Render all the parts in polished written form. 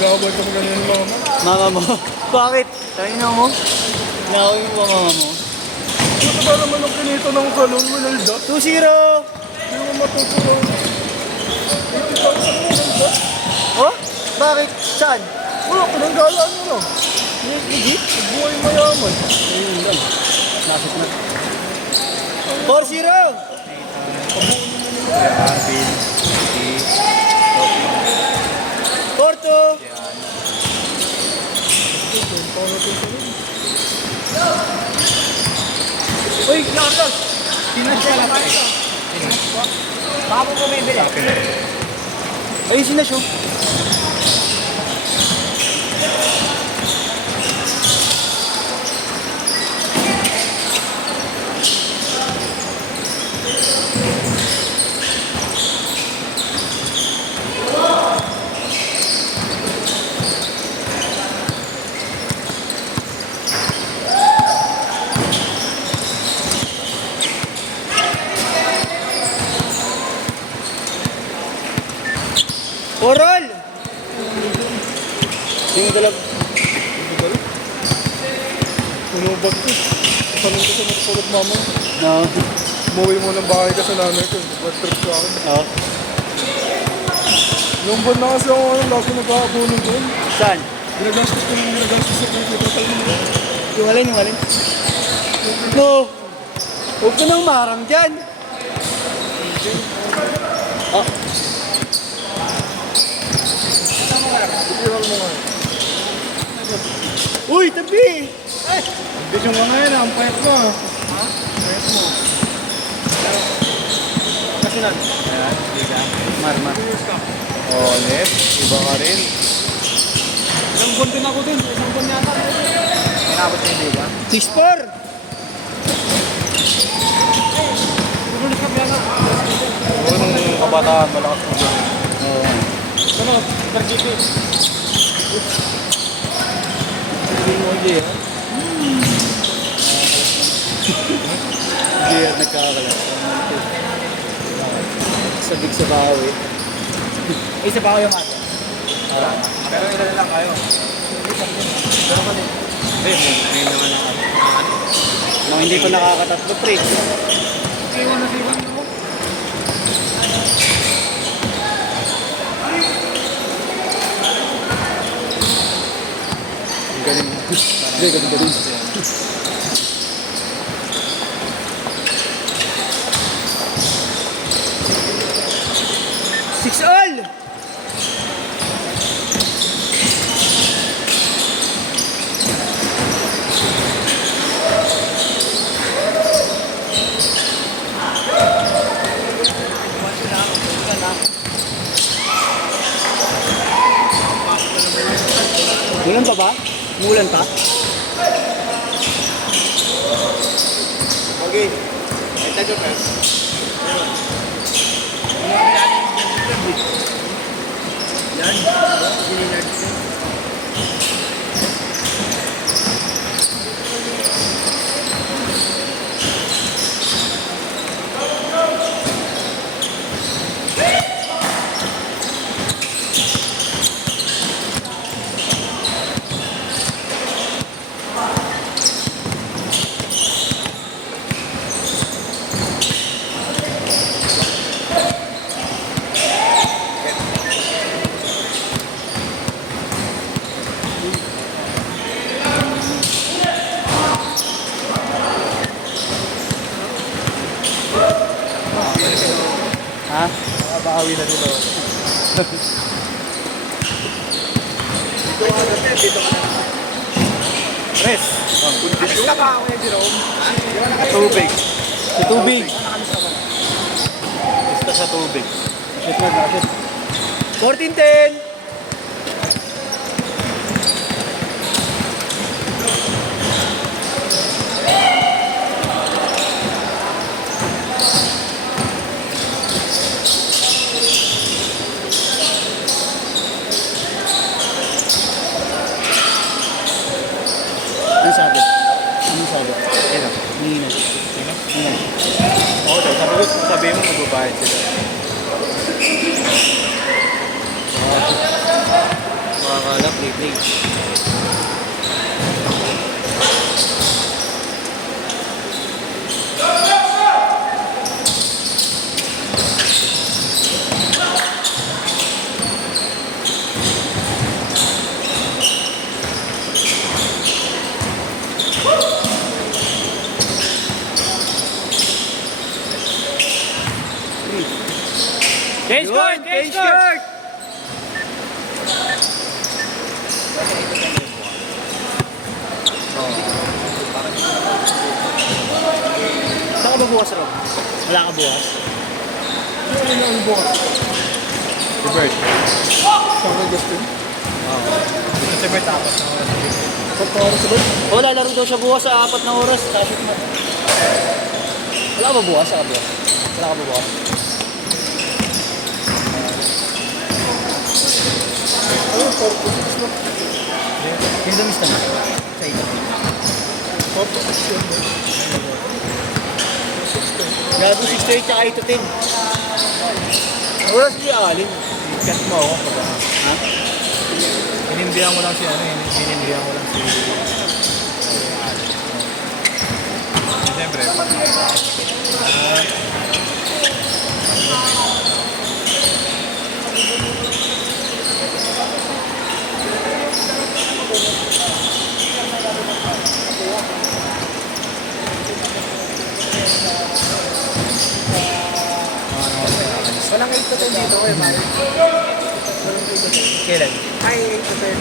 Nag-aaway ka ganyan ng mama. Mama mo? Bakit? Tayo na mo? Nakawin mo ba mama mo? Ano ba naman ang kinito ng salon, Winalda? 2-0! Hindi mo matutulong. 80,000 Winalda? Oh? Bakit? Saan? Wala, pinanggalaan mo lang. Legit? Buhay mayaman. Ayun lang. Nasok na. 4-0! Kuya Arvin, si 4-2! Uy, Carlos! Sino siya lang? Baka mo bumibili. Ayun si Nash, oh. Oral! Yung dalag. Tunubag ko. Sanong ko sa matutulog mama. No. Umuwi mo ng bahay ka sa nanay ko. Bad trip ka ako. Oh. Yung buwan na kasi ako ngayon, lagi ko nagkakabunin doon. Saan? Ginagastos ko yung ginagastos sa kanya. Total mo. Yung alin. No! Huwag ka nang marang dyan. Oh. Iral mo nga. Uy, tabi! Video mo nga yan, ang payat mo. Ha? Payat mo. Kasi lang. Ayan, liga. Mar. Oh, left. Iba ka rin. Ilang buwan din ako dun. Isang buwan yata. Inabot niya yung liga. 6-4! Tuloy ka biya na. Oo, nung kabataan, malakas mo dyan. Oo. Ano? Tarjiki. Hindi mo, Jay, ha? Jay, nagkakalat. Sabig sa bawi. Isa pa ako yung ate. Pero ilan na lang kayo. Pero kami. Hindi, may naman ang ate. Mga hindi pa nakakatatlo, pre. Iwan na si Iwan ako. Ang galing. Galing. 6-all! Mulan pa ba? Mulan pa? Okay. Ito ko pa. Yan. Ha? Bahawi na din ako. Dito ka na. Dito ka na. Res. Alis ka ba ako yung Jerome? Tubig. Si Tubig. Basta sa tubig. Shoot mo, shoot. 14-10! Ano sabi? Ano sabi? Sino? Nina. Sino? Nina. Oo, sabi mo magbabayad sila. Mga Change court! Change court! Saan ka ba bukas, Rob? Wala ka bukas? Ano ang bukas? Si Bert. Saan ka, Justin? Si Bert tapos na oras. Ba't ka oras ba? Oo, lalaro daw siya bukas sa 4 na oras. Kasi mo. Wala ka ba bukas? Wala ka ba bukas? Ano, 4-6 na. Yung damis na sa ito. 4-6 yun. Gago 6-8 tsaka 8-10. Wala si Alin. Cut mo ako pag ha? Inimbihan ko lang si ano, inimbihan ko lang si... Siyempre, Walang 8 to 10 dito eh, Mari. kailan? Ay, 8 to 10.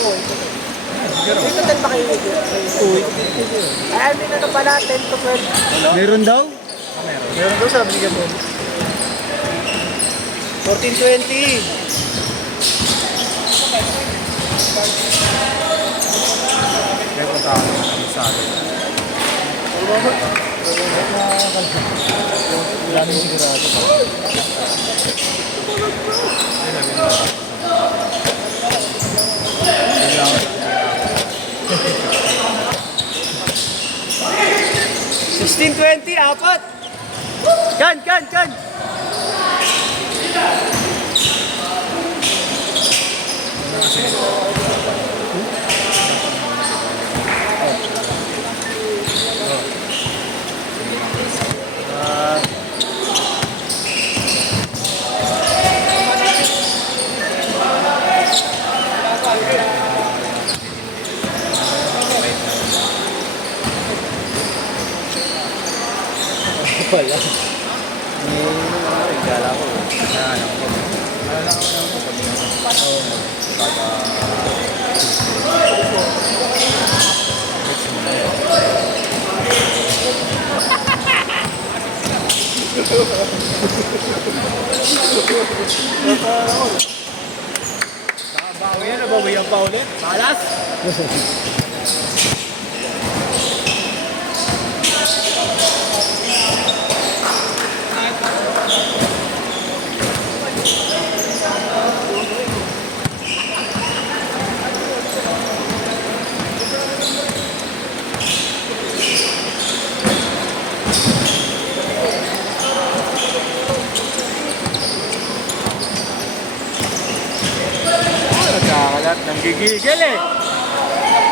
Oo, 8 to 10. Siguro. 8 to 10 ba kayo? Uy. Ay, I mean, ano pala, 10 to 12. Meron daw? Meron daw sabi niya po. 14-20. Kaya ko tao sa atin. Daming sigurado ba? $16-20, apat! Kan! Wala. Gala ko. Ano ko. Alala ko lang sabi mo. Nakabawi yan, nabawihan pa ulit. Malas! Nagkakalat, nanggigigil eh.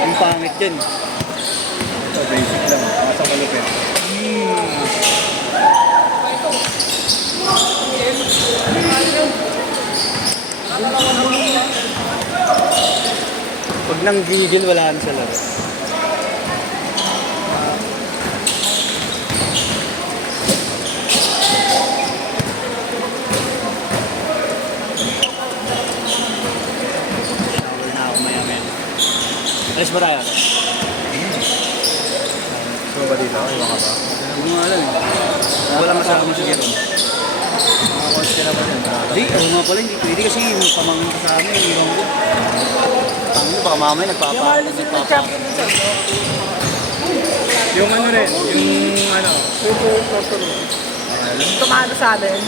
Ang pangit yan. Ito, basic lang. Nasa malupit. Pag nanggigil, wala na sa laro. Shower na ako maya-maya. Alis ba tayo? So ba dito? Iwan ka ba? Hindi mo alam eh. Wala masama siya ron. Mga coach ka naman yan. Hindi, ano nga pala, hindi pwede kasi yung pamangin ko sa amin, iwan ko. Tangin, baka mamaya nagpapa. Yung ano rin, yung ano. Tumalo sa amin.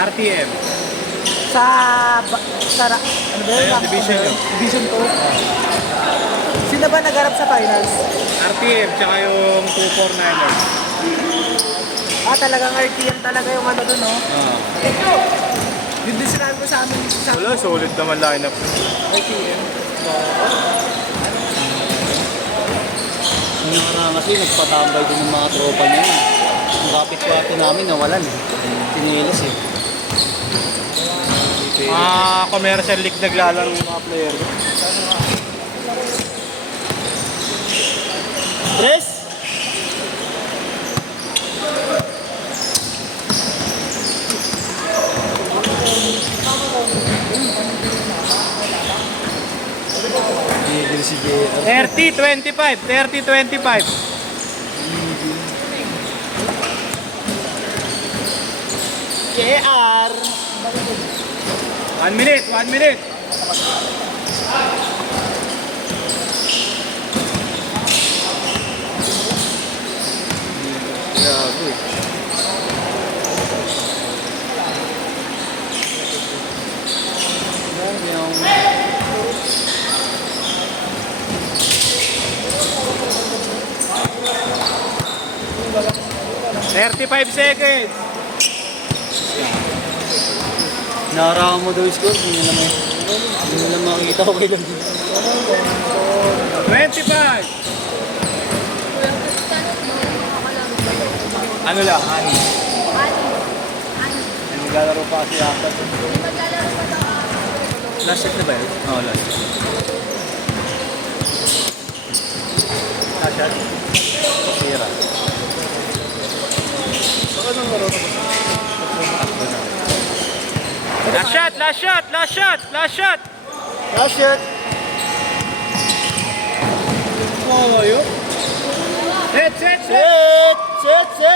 RTM. Sa ano ba yun? Ayun, division yun. Division 2. Sino ba nagharap sa finals? RTM, tsaka yung 249ers. Ah, talagang RTM talaga yung ano dun, no? Ah. Yun din sinabi ko sa amin. Wala, solid naman lineup. Yung nakaraan kasi nagpatambay din ng mga tropa niya. Yung kapit-kapit namin nawalan eh. Tinilas eh. Commercial league naglalaro yung mga player. Tres! Gigil si JR. 30-25. 30-25. JR! 1 minute. 1 minute. Grabe. Grabe yung... 35 seconds. Nakarakan mo daw yung score, hindi na lang makikita ko kailan. 25. Ano lang, ani. Naglalaro pa kasi yata. Last set na ba yun? Oo, last. Last shot? Sira. Baka nang laro na ba? Last shot! Last shot! Last shot! Last shot! Last shot! Oh, yun. Set! Set! Set! Set! Set! Set!